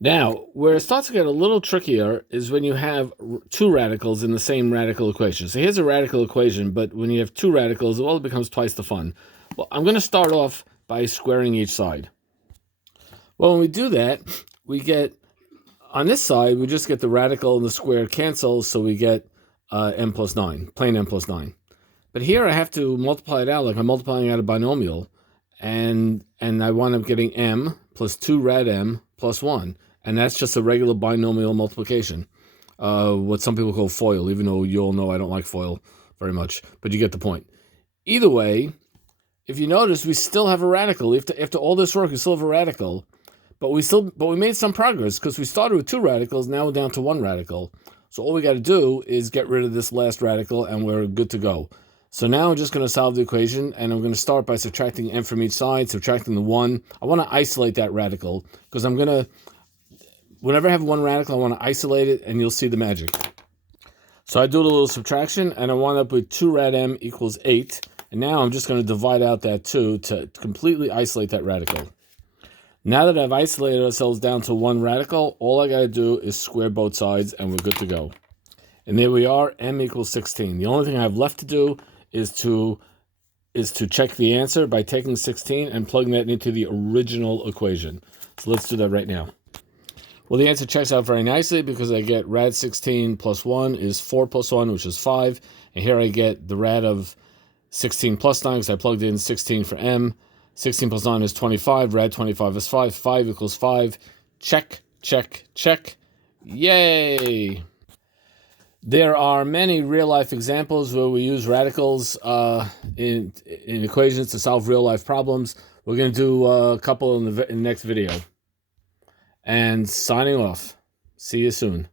Now, where it starts to get a little trickier is when you have two radicals in the same radical equation. So here's a radical equation, but when you have two radicals, well, it becomes twice the fun. Well, I'm going to start off by squaring each side. Well, when we do that, we get, on this side, we just get the radical and the square cancel, so we get n plus 9, plain n plus 9. But here I have to multiply it out like I'm multiplying out a binomial, and I wind up getting m plus 2 rad m plus 1. And that's just a regular binomial multiplication, what some people call FOIL, even though you all know I don't like FOIL very much, but you get the point. Either way, if you notice, we still have a radical. After all this work, we still have a radical, but we made some progress because we started with two radicals, now we're down to one radical. So all we got to do is get rid of this last radical, and we're good to go. So now I'm just going to solve the equation, and I'm going to start by subtracting n from each side, subtracting the 1. I want to isolate that radical because whenever I have one radical, I want to isolate it, and you'll see the magic. So I do a little subtraction, and I wind up with 2 rad m equals 8. And now I'm just going to divide out that 2 to completely isolate that radical. Now that I've isolated ourselves down to one radical, all I got to do is square both sides, and we're good to go. And there we are, m equals 16. The only thing I have left to do is to check the answer by taking 16 and plugging that into the original equation. So let's do that right now. Well, the answer checks out very nicely because I get rad 16 plus 1 is 4 plus 1, which is 5. And here I get the rad of 16 plus 9 because I plugged in 16 for m. 16 plus 9 is 25. Rad 25 is 5. 5 equals 5. Check, check, check. Yay! There are many real-life examples where we use radicals in equations to solve real-life problems. We're going to do a couple in the next video. And signing off. See you soon.